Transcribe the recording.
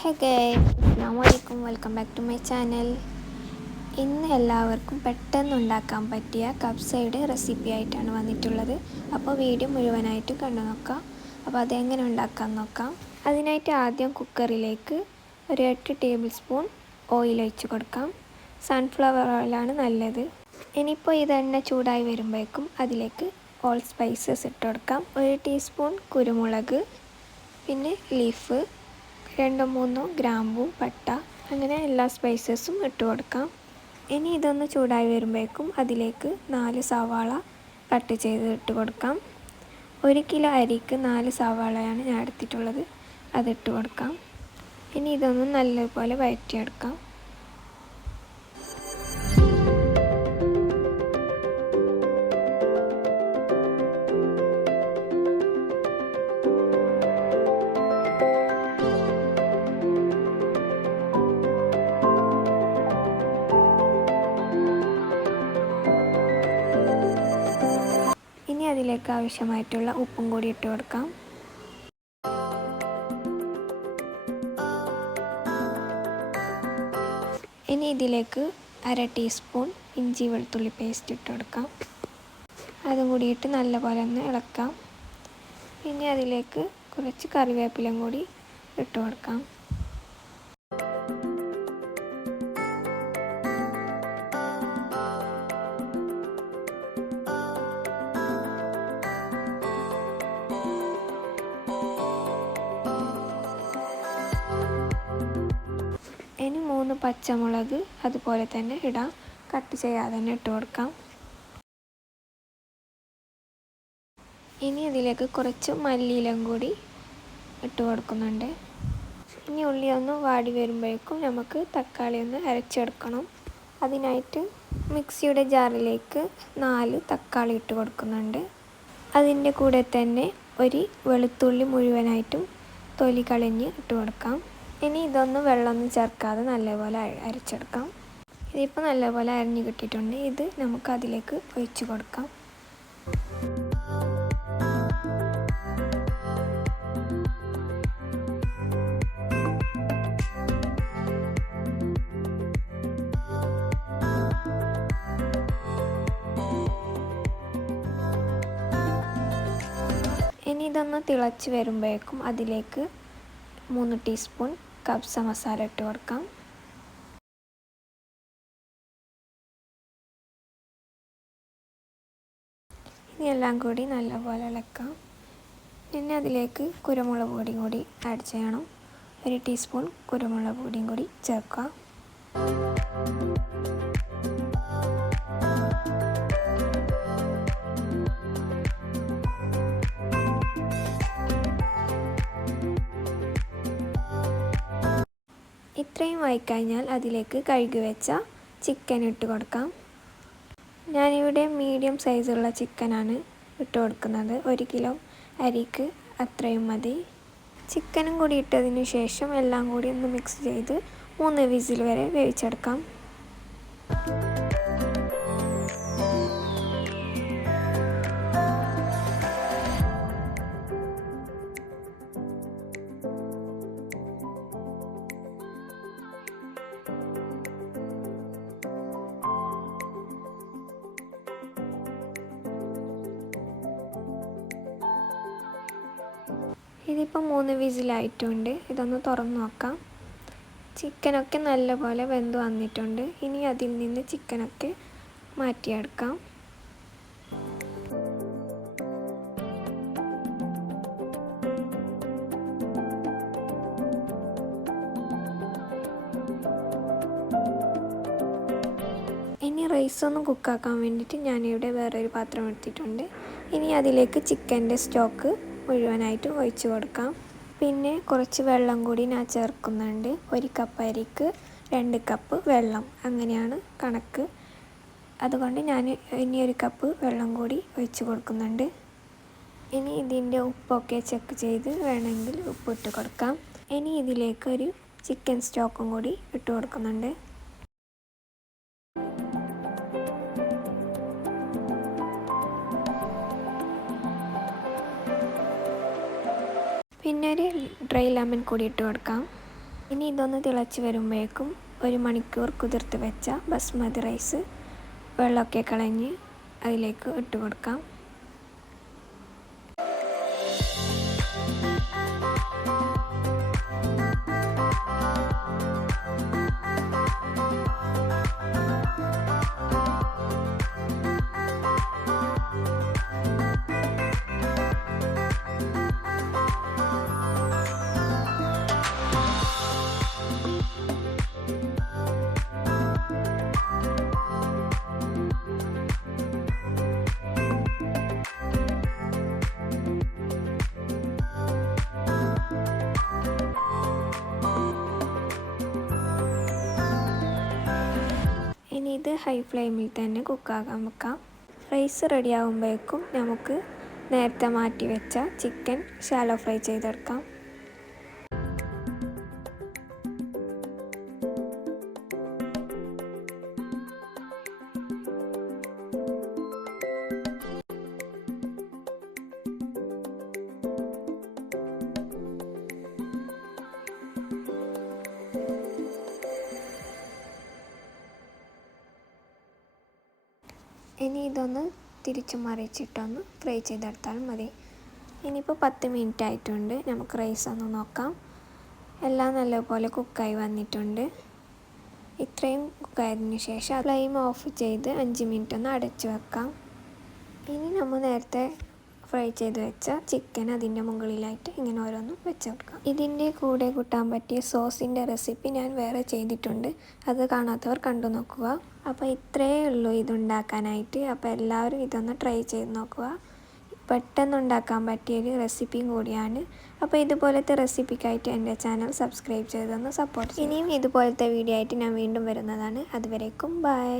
ഹേ guys, അസ്സലാമു അലൈക്കും. Welcome back to my channel. ഇന്ന് എല്ലാവർക്കും പെട്ടെന്ന് ഉണ്ടാക്കാൻ പറ്റിയ കബ്സയുടെ റെസിപ്പി ആയിട്ടാണ് വന്നിട്ടുള്ളത്. അപ്പോൾ വീഡിയോ മുഴുവനായിട്ട് കണ്ടു നോക്കാം. അപ്പോൾ അതെങ്ങനെ ഉണ്ടാക്കാൻ നോക്കാം. അതിനായിട്ട് ആദ്യം കുക്കറിലേക്ക് ഒരു 8 ടേബിൾ സ്പൂൺ ഓയിൽ ഒഴിച്ച് കൊടുക്കാം. സൺഫ്ലവർ ഓയിലാണ് നല്ലത്. ഇനിയിപ്പോൾ ഇതെണ്ണ ചൂടായി വരുമ്പോഴേക്കും അതിലേക്ക് ഓൾ സ്പൈസസ് ഇട്ട് കൊടുക്കാം. 1 ടീസ്പൂൺ കുരുമുളക്, പിന്നെ ലീഫ്, 2-3 ഗ്രാമ്പൂ, പട്ട, അങ്ങനെ എല്ലാ സ്പൈസസും ഇട്ട് കൊടുക്കാം. ഇനി ഇതൊന്ന് ചൂടായി വരുമ്പോഴേക്കും അതിലേക്ക് 4 സവാള കട്ട് ചെയ്ത് ഇട്ട് കൊടുക്കാം. 1 കിലോ അരിക്ക് 4 സവാളയാണ് ഞാൻ എടുത്തിട്ടുള്ളത്, അതിട്ട് കൊടുക്കാം. ഇനി ഇതൊന്ന് നല്ലപോലെ വഴറ്റിയെടുക്കാം. ഇനി അതിലേക്ക് ആവശ്യമായിട്ടുള്ള ഉപ്പും കൂടി ഇട്ട് കൊടുക്കാം. ഇനി ഇതിലേക്ക് 1/2 ടീസ്പൂൺ ഇഞ്ചി വെളുത്തുള്ളി പേസ്റ്റ് ഇട്ട് കൊടുക്കാം. അതും കൂടിയിട്ട് നല്ലപോലെ ഒന്ന് ഇളക്കാം. പിന്നെ അതിലേക്ക് കുറച്ച് കറിവേപ്പിലയും കൂടി ഇട്ട് കൊടുക്കാം. ഇനി 3 പച്ചമുളക് അതുപോലെ തന്നെ ഇടാം, കട്ട് ചെയ്യാതെ തന്നെ ഇട്ട് കൊടുക്കാം. ഇനി അതിലേക്ക് കുറച്ച് മല്ലിയിലയും കൂടി ഇട്ട് കൊടുക്കുന്നുണ്ട്. ഇനി ഉള്ളി ഒന്ന് വാടി വരുമ്പോഴേക്കും നമുക്ക് തക്കാളി ഒന്ന് അരച്ചെടുക്കണം. അതിനായിട്ട് മിക്സിയുടെ ജാറിലേക്ക് 4 തക്കാളി ഇട്ട് കൊടുക്കുന്നുണ്ട്. അതിൻ്റെ കൂടെ തന്നെ ഒരു വെളുത്തുള്ളി മുഴുവനായിട്ടും തൊലി കളഞ്ഞ് ഇട്ട് കൊടുക്കാം. ഇനി ഇതൊന്ന് വെള്ളമൊന്നും ചേർക്കാതെ നല്ലപോലെ അരച്ചെടുക്കാം. ഇതിപ്പോൾ നല്ലപോലെ അരിഞ്ഞ് കിട്ടിയിട്ടുണ്ട്. ഇത് നമുക്ക് അതിലേക്ക് ഒഴിച്ച് കൊടുക്കാം. ഇനി ഇതൊന്ന് തിളച്ച് വരുമ്പോഴേക്കും അതിലേക്ക് 3 ടീസ്പൂൺ കബ്സ മസാല ഇട്ട് കൊടുക്കാം. ഇനി എല്ലാം കൂടി നല്ലപോലെ ഇളക്കാം. പിന്നെ അതിലേക്ക് കുരുമുളക് പൊടിയും കൂടി ആഡ് ചെയ്യണം. 1 ടീസ്പൂൺ കുരുമുളക് പൊടിയും കൂടി ചേർക്കാം. ഇത്രയും ആയിക്കഴിഞ്ഞാൽ അതിലേക്ക് കഴുകി വെച്ച ചിക്കൻ ഇട്ട് കൊടുക്കാം. ഞാനിവിടെ മീഡിയം സൈസുള്ള ചിക്കനാണ് ഇട്ട് കൊടുക്കുന്നത്. 1 കിലോ അരിക്ക് അത്രയും മതി. ചിക്കനും കൂടി ഇട്ടതിന് ശേഷം എല്ലാം കൂടി ഒന്ന് മിക്സ് ചെയ്ത് 3 വിസിൽ വരെ വേവിച്ചെടുക്കാം. ഇതിപ്പോൾ 3 വിസിലായിട്ടുണ്ട്. ഇതൊന്ന് തുറന്ന് നോക്കാം. ചിക്കനൊക്കെ നല്ലപോലെ വെന്ത് വന്നിട്ടുണ്ട്. ഇനി അതിൽ നിന്ന് ചിക്കനൊക്കെ മാറ്റിയെടുക്കാം. ഇനി റൈസ് ഒന്ന് കുക്കാക്കാൻ വേണ്ടിയിട്ട് ഞാനിവിടെ വേറൊരു പാത്രം എടുത്തിട്ടുണ്ട്. ഇനി അതിലേക്ക് ചിക്കൻ്റെ സ്റ്റോക്ക് മുഴുവനായിട്ട് ഒഴിച്ച് കൊടുക്കാം. പിന്നെ കുറച്ച് വെള്ളം കൂടി ഞാൻ ചേർക്കുന്നുണ്ട്. 1 കപ്പ് അരിക്ക് 2 കപ്പ് വെള്ളം, അങ്ങനെയാണ് കണക്ക്. അതുകൊണ്ട് ഞാൻ ഇനി 1 കപ്പ് വെള്ളം കൂടി ഒഴിച്ച് കൊടുക്കുന്നുണ്ട്. ഇനി ഇതിൻ്റെ ഉപ്പൊക്കെ ചെക്ക് ചെയ്ത് വേണമെങ്കിൽ ഉപ്പിട്ട് കൊടുക്കാം. ഇനി ഇതിലേക്ക് ഒരു ചിക്കൻ സ്റ്റോക്കും കൂടി ഇട്ട് കൊടുക്കുന്നുണ്ട്. പിന്നെ ഒരു ഡ്രൈ ലെമൺ കൂടി ഇട്ട് കൊടുക്കാം. ഇനി ഇതൊന്ന് തിളച്ച് വരുമ്പോഴേക്കും 1 മണിക്കൂർ കുതിർത്ത് വെച്ച ബസ്മതി റൈസ് വെള്ളമൊക്കെ കളഞ്ഞ് അതിലേക്ക് ഇട്ട് കൊടുക്കാം. ഇനി ഇത് ഹൈ ഫ്ലെയിമിൽ തന്നെ കുക്കാകാൻ വെക്കാം. റൈസ് റെഡി ആകുമ്പോഴേക്കും നമുക്ക് നേരത്തെ മാറ്റി വെച്ച ചിക്കൻ ഷാലോ ഫ്രൈ ചെയ്തെടുക്കാം. ഇനി ഇതൊന്ന് തിരിച്ചു മറിച്ചിട്ടൊന്ന് ഫ്രൈ ചെയ്തെടുത്താൽ മതി. ഇനിയിപ്പോൾ 10 മിനിറ്റ് ആയിട്ടുണ്ട്. നമുക്ക് റൈസ് ഒന്ന് നോക്കാം. എല്ലാം നല്ലപോലെ കുക്കായി വന്നിട്ടുണ്ട്. ഇത്രയും കുക്കായതിന് ശേഷം ഫ്ലെയിം ഓഫ് ചെയ്ത് 5 മിനിറ്റ് ഒന്ന് അടച്ചു വെക്കാം. ഇനി നമ്മൾ നേരത്തെ ഫ്രൈ ചെയ്ത് വെച്ച ചിക്കൻ അതിൻ്റെ മുകളിലായിട്ട് ഇങ്ങനെ ഓരോന്നും വെച്ച് കൊടുക്കാം. ഇതിൻ്റെ കൂടെ കൂട്ടാൻ പറ്റിയ സോസിൻ്റെ റെസിപ്പി ഞാൻ വേറെ ചെയ്തിട്ടുണ്ട്. അത് കാണാത്തവർ കണ്ടു നോക്കുക. അപ്പോൾ ഇത്രയേ ഉള്ളൂ ഇതുണ്ടാക്കാനായിട്ട്. അപ്പോൾ എല്ലാവരും ഇതൊന്ന് ട്രൈ ചെയ്ത് നോക്കുക. പെട്ടെന്ന് ഉണ്ടാക്കാൻ പറ്റിയൊരു റെസിപ്പിയും കൂടിയാണ്. അപ്പോൾ ഇതുപോലത്തെ റെസിപ്പിക്കായിട്ട് എൻ്റെ ചാനൽ സബ്സ്ക്രൈബ് ചെയ്തൊന്ന് സപ്പോർട്ട് ചെയ്യും. ഇനിയും ഇതുപോലത്തെ വീഡിയോ ആയിട്ട് ഞാൻ വീണ്ടും വരുന്നതാണ്. അതുവരേക്കും ബൈ.